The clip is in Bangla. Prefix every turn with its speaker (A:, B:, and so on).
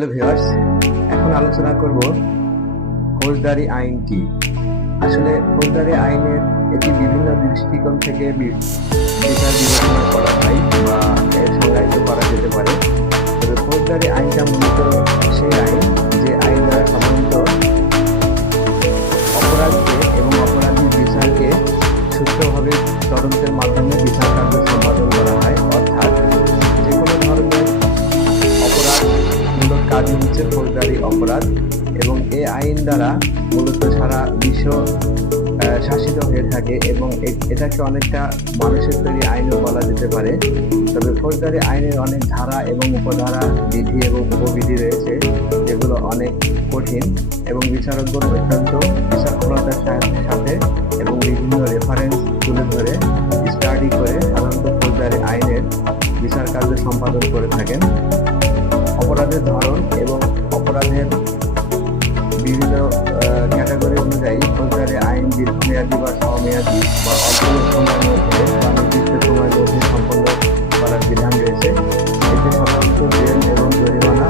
A: হ্যালো ভিউয়ার্স, এখন আলোচনা করব ফৌজদারি আইন কি? আসলে ফৌজদারি আইনের এটি বিভিন্ন দৃষ্টিকোণ থেকে বিচার বিবেচনা করা হয় বা এর সংজ্ঞায়িত করা যেতে পারে। তবে ফৌজদারি আইনটা মূলত সেই আইন যে আইন দ্বারা সাধারণত অপরাধকে এবং অপরাধীর বিচারকে সুস্থভাবে তদন্তের মাধ্যমে বিচার কার্য হচ্ছে ফৌজদারি অপরাধ এবং এই আইন দ্বারা মূলত সারা বিশ্ব শাসিত হয়ে থাকে এবং এটাকে অনেকটা মানুষের তৈরি আইনও বলা যেতে পারে। তবে ফৌজদারি আইনের অনেক ধারা এবং উপধারা, বিধি এবং উপবিধি রয়েছে, যেগুলো অনেক কঠিন এবং বিচারকগণ অত্যন্ত বিচক্ষণতার সা- সাথে এবং বিভিন্ন রেফারেন্স তুলে ধরে স্টাডি করে সাধারণত ফৌজদারি আইনের বিচার কার্য সম্পাদন করে থাকেন। অপরাধের ধরন আমাদের বিভিন্ন ক্যাটাগরি অনুযায়ী সরকারি আইন দীর্ঘমেয়াদী বা সমমেয়াদী বা অল্প সময়ের মধ্যে বা নির্দিষ্ট সময়ের মধ্যে সম্পন্ন করার বিধান রয়েছে। এতে সাধারণত জেল এবং জরিমানা